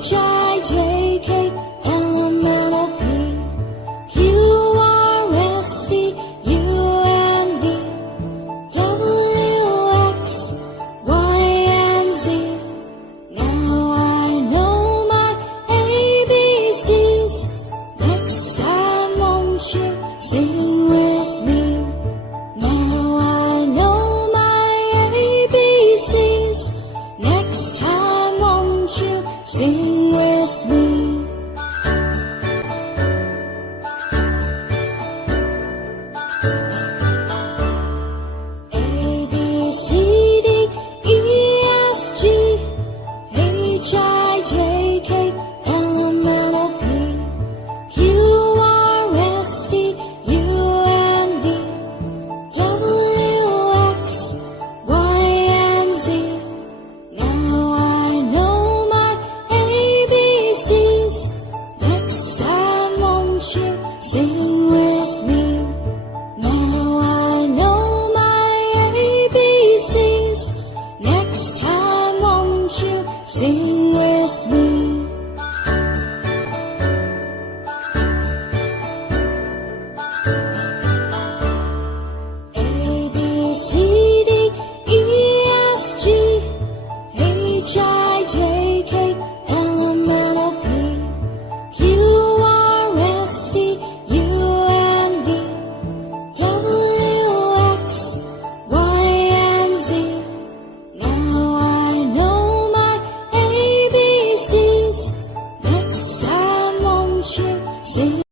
H-I-J-K, L-M-N-O-P, Q-R-S-T, U-N-V, W-X, Y-and-Z. Now I know my ABCs. Next time won't you sing with me? Now I know my ABCs. Next time won't you sing with me? A, B, C, D, E, F, G, H, I, J, K, L, M, N, O, P, Q, R, S, T, U, N, V, W, X, Y, and Z. Now I know my ABCs. Next time won't you sing with me? Now I know my ABCs. Next time won't you sing with me? A, B, C, D, E, F, G, H, I, J, K, L, M, N, O, P, Q, R, S, T, U, N, V, W, X, Y, and Z. Now I know my ABCs. Next time won't you sing?